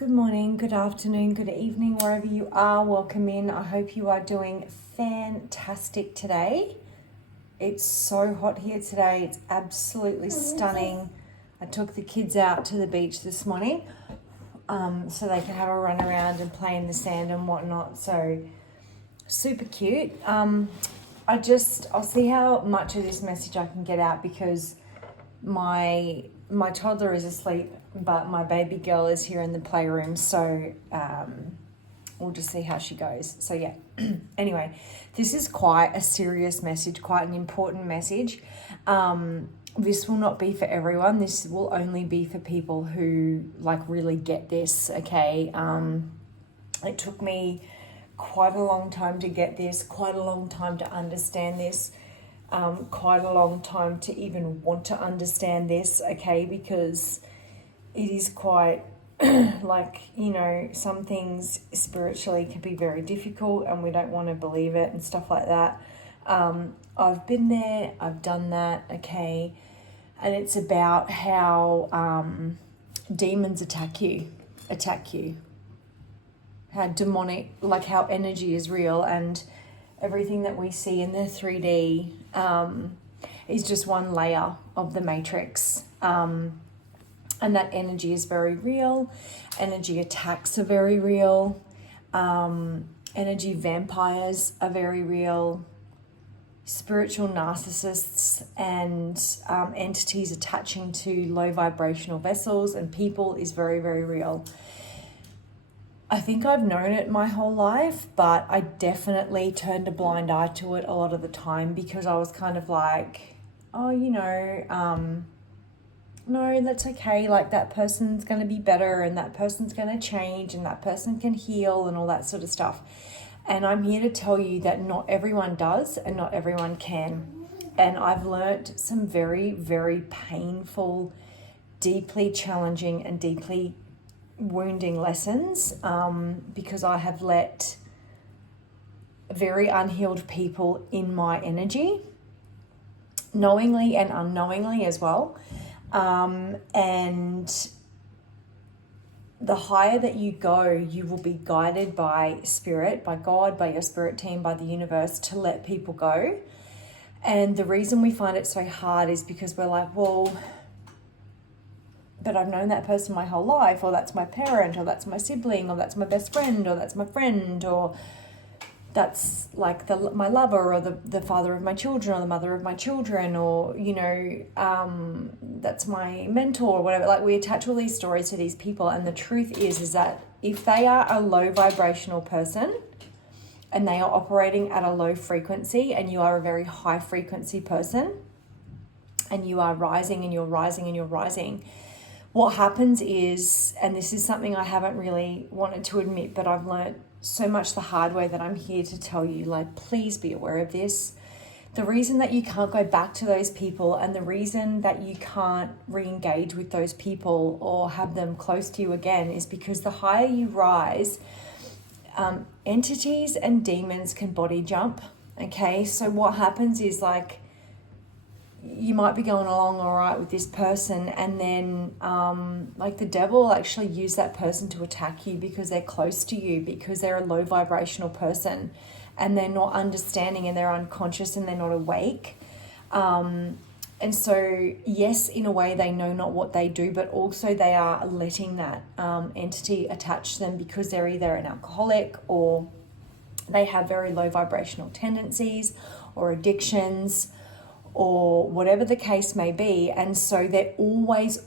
Good morning, good afternoon, good evening, wherever you are. Welcome in. I hope you are doing fantastic today. It's so hot here today. It's absolutely stunning. I took the kids out to the beach this morning so they could have a run around and play in the sand and whatnot. So super cute. I'll see how much of this message I can get out because my toddler is asleep, but my baby girl is here in the playroom, so we'll just see how she goes. So yeah, anyway, this is quite a serious message, quite an important message. This will not be for everyone. This will only be for people who really get this, okay? It took me quite a long time to get this, quite a long time to understand this. Quite a long time to even want to understand this, okay, because it is quite some things spiritually can be very difficult and we don't want to believe it and stuff like that. I've been there, I've done that, okay, and it's about how demons attack you, how demonic, how energy is real, and everything that we see in the 3D is just one layer of the matrix. And that energy is very real. Energy attacks are very real. Energy vampires are very real. Spiritual narcissists and entities attaching to low vibrational vessels and people is very, very real. I think I've known it my whole life, but I definitely turned a blind eye to it a lot of the time because I was kind of like, oh, no, that's okay. That person's going to be better and that person's going to change and that person can heal and all that sort of stuff. And I'm here to tell you that not everyone does and not everyone can. And I've learnt some very, very painful, deeply challenging and deeply wounding lessons because I have let very unhealed people in my energy, knowingly and unknowingly as well. And the higher that you go, you will be guided by spirit, by God, by your spirit team, by the universe to let people go. And the reason we find it so hard is because we're like, well, but I've known that person my whole life, or that's my parent, or that's my sibling, or that's my best friend, or that's my friend, or that's my lover, or the father of my children, or the mother of my children, or, that's my mentor, or whatever. We attach all these stories to these people, and the truth is that if they are a low vibrational person, and they are operating at a low frequency, and you are a very high frequency person, and you are rising, and you're rising, and you're rising, what happens is, and this is something I haven't really wanted to admit, but I've learned so much the hard way that I'm here to tell you, please be aware of this. The reason that you can't go back to those people and the reason that you can't re-engage with those people or have them close to you again is because the higher you rise, entities and demons can body jump, okay? So what happens is you might be going along all right with this person and then the devil will actually use that person to attack you because they're close to you, because they're a low vibrational person and they're not understanding and they're unconscious and they're not awake. And so, yes, in a way they know not what they do, but also they are letting that entity attach them because they're either an alcoholic or they have very low vibrational tendencies or addictions, or whatever the case may be. And so they're always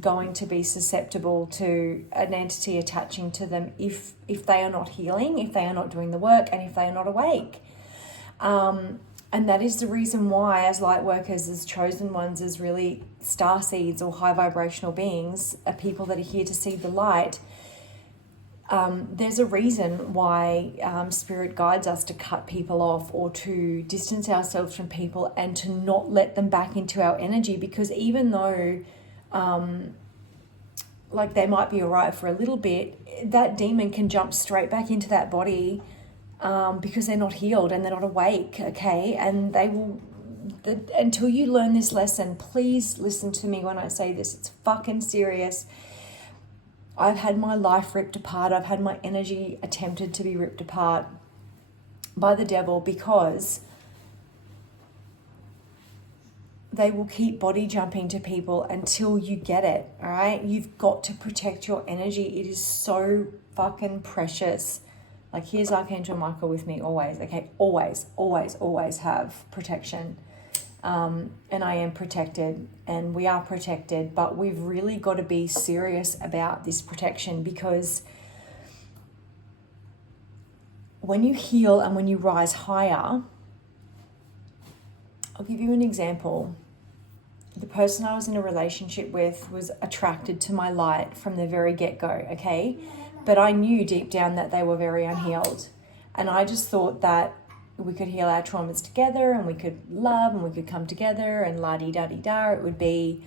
going to be susceptible to an entity attaching to them if they are not healing, if they are not doing the work, and if they are not awake. And that is the reason why, as light workers, as chosen ones, as really star seeds or high vibrational beings, are people that are here to see the light. There's a reason why spirit guides us to cut people off or to distance ourselves from people and to not let them back into our energy, because even though they might be all right for a little bit, that demon can jump straight back into that body because they're not healed and they're not awake, okay? And they will, until you learn this lesson, please listen to me when I say this, it's fucking serious. I've had my life ripped apart. I've had my energy attempted to be ripped apart by the devil, because they will keep body jumping to people until you get it, all right? You've got to protect your energy. It is so fucking precious. Like, here's Archangel Michael with me always, okay? Always, always, always have protection. And I am protected, and we are protected, but we've really got to be serious about this protection, because when you heal and when you rise higher, I'll give you an example. The person I was in a relationship with was attracted to my light from the very get-go, okay? But I knew deep down that they were very unhealed. And I just thought that we could heal our traumas together, and we could love, and we could come together, and la-di-da-di-da. It would be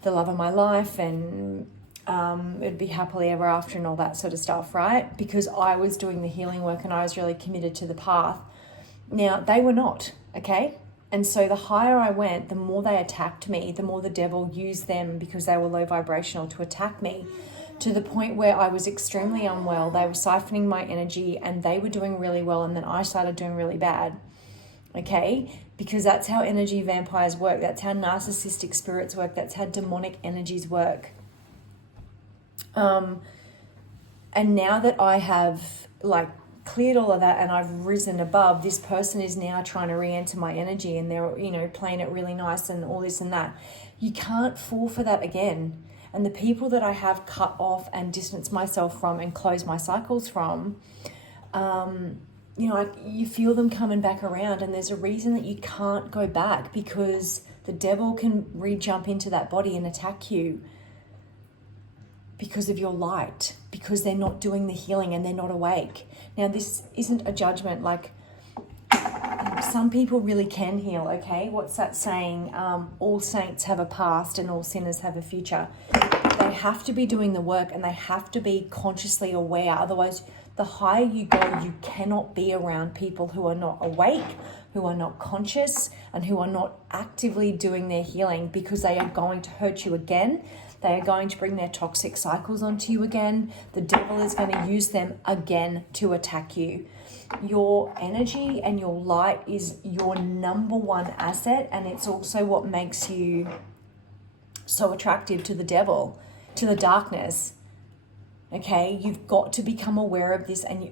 the love of my life, and it'd be happily ever after and all that sort of stuff, right? Because I was doing the healing work and I was really committed to the path. Now, they were not, okay? And so the higher I went, the more they attacked me, the more the devil used them, because they were low vibrational, to attack me, to the point where I was extremely unwell. They were siphoning my energy, and they were doing really well, and then I started doing really bad, okay? Because that's how energy vampires work. That's how narcissistic spirits work. That's how demonic energies work. And now that I have cleared all of that and I've risen above, this person is now trying to re-enter my energy, and they're, playing it really nice and all this and that. You can't fall for that again. And the people that I have cut off and distanced myself from and closed my cycles from, you feel them coming back around, and there's a reason that you can't go back, because the devil can re-jump into that body and attack you because of your light, because they're not doing the healing and they're not awake. Now, this isn't a judgment. Some people really can heal, okay? What's that saying? All saints have a past and all sinners have a future. They have to be doing the work, and they have to be consciously aware. Otherwise, the higher you go, you cannot be around people who are not awake, who are not conscious, and who are not actively doing their healing, because they are going to hurt you again. They are going to bring their toxic cycles onto you again. The devil is going to use them again to attack you. Your energy and your light is your number one asset, and it's also what makes you so attractive to the devil, to the darkness. Okay, you've got to become aware of this, and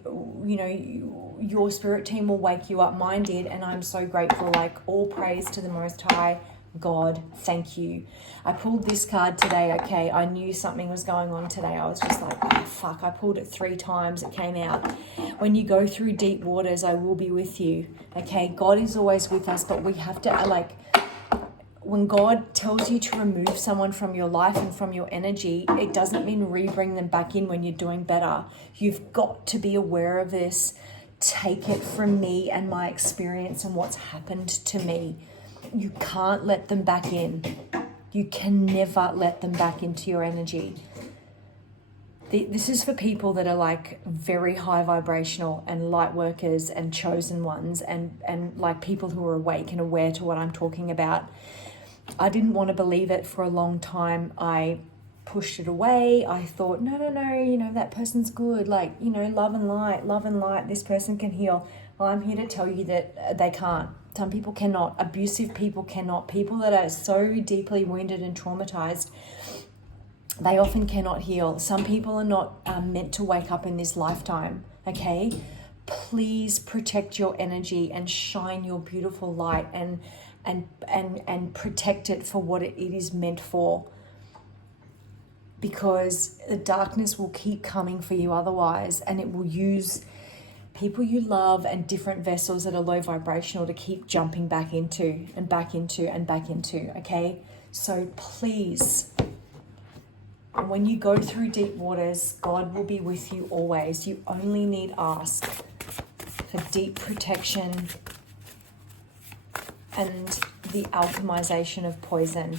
your spirit team will wake you up. Mine did, and I'm so grateful. All praise to the Most High God. Thank you. I pulled this card today. Okay, I knew something was going on today. I was just like, oh fuck, I pulled it 3 times. It came out. When you go through deep waters, I will be with you. Okay, God is always with us, but we have to when God tells you to remove someone from your life and from your energy, it doesn't mean re-bring them back in when you're doing better. You've got to be aware of this. Take it from me and my experience and what's happened to me. You can't let them back in. You can never let them back into your energy. This is for people that are very high vibrational and light workers and chosen ones, and people who are awake and aware to what I'm talking about. I didn't want to believe it for a long time. I pushed it away. I thought, no, that person's good. Love and light, this person can heal. Well, I'm here to tell you that they can't. Some people cannot. Abusive people cannot. People that are so deeply wounded and traumatized, they often cannot heal. Some people are not meant to wake up in this lifetime, okay? Please protect your energy and shine your beautiful light and protect it for what it is meant for. Because the darkness will keep coming for you otherwise, and it will use people you love and different vessels that are low vibrational to keep jumping back into and back into and back into, okay? So please, when you go through deep waters, God will be with you always. You only need ask for deep protection and the alchemization of poison.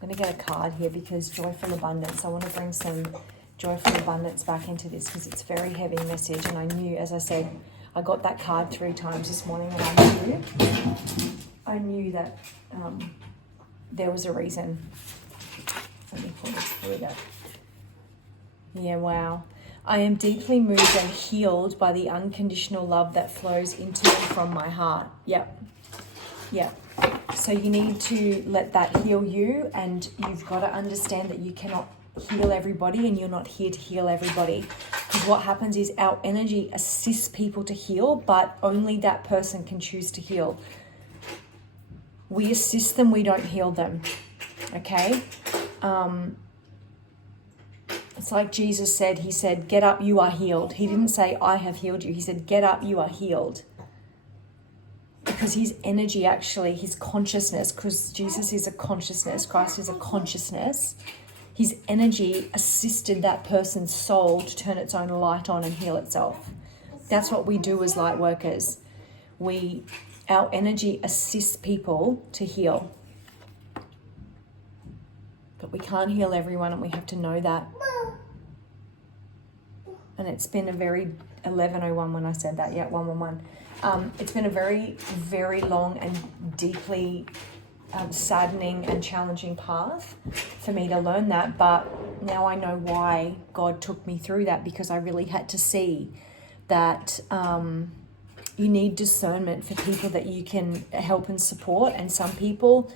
I'm going to get a card here because joyful abundance. I want to bring some joyful abundance back into this because it's a very heavy message. And I knew, as I said, I got that card 3 times this morning, and I knew that there was a reason. Let me pull this. Here we go. Yeah, wow. I am deeply moved and healed by the unconditional love that flows into and from my heart. Yep. Yep. So you need to let that heal you, and you've got to understand that you cannot heal everybody, and you're not here to heal everybody. Because what happens is our energy assists people to heal, but only that person can choose to heal. We assist them, we don't heal them. Okay? It's like Jesus said, he said, get up, you are healed. He didn't say, I have healed you. He said, get up, you are healed. Because his energy actually, his consciousness, because Jesus is a consciousness, Christ is a consciousness, his energy assisted that person's soul to turn its own light on and heal itself. That's what we do as light workers. Our energy assists people to heal. But we can't heal everyone, and we have to know that. And it's been a very 11:01 when I said that. Yeah, 111. It's been a very, very long and deeply saddening and challenging path for me to learn that. But now I know why God took me through that, because I really had to see that you need discernment for people that you can help and support, and some people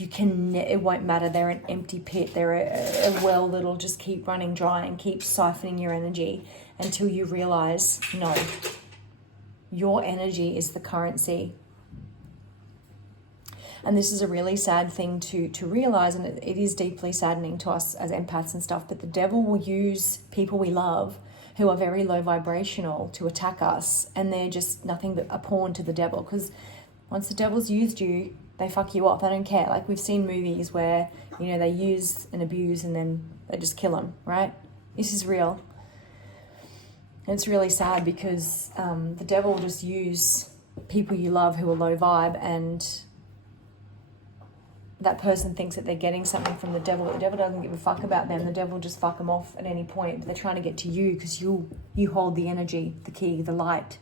it won't matter. They're an empty pit. They're a well that'll just keep running dry and keep siphoning your energy until you realize, no, your energy is the currency. And this is a really sad thing to realize, and it is deeply saddening to us as empaths and stuff, but the devil will use people we love who are very low vibrational to attack us, and they're just nothing but a pawn to the devil, because once the devil's used you, they fuck you up. They don't care. Like, we've seen movies where, they use and abuse and then they just kill them, right? This is real. And it's really sad because the devil will just use people you love who are low vibe, and that person thinks that they're getting something from the devil. The devil doesn't give a fuck about them. The devil will just fuck them off at any point. But they're trying to get to you because you hold the energy, the key, the light.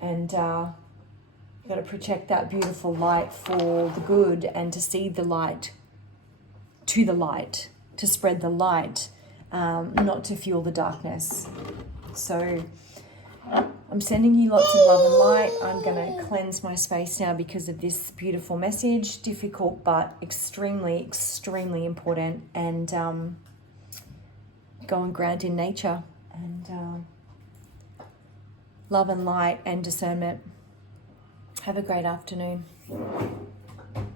And you've got to protect that beautiful light for the good, and to see the light, to spread the light, not to fuel the darkness. So I'm sending you lots of love and light. I'm going to cleanse my space now because of this beautiful message. Difficult, but extremely, extremely important. And go and ground in nature. And love and light and discernment. Have a great afternoon.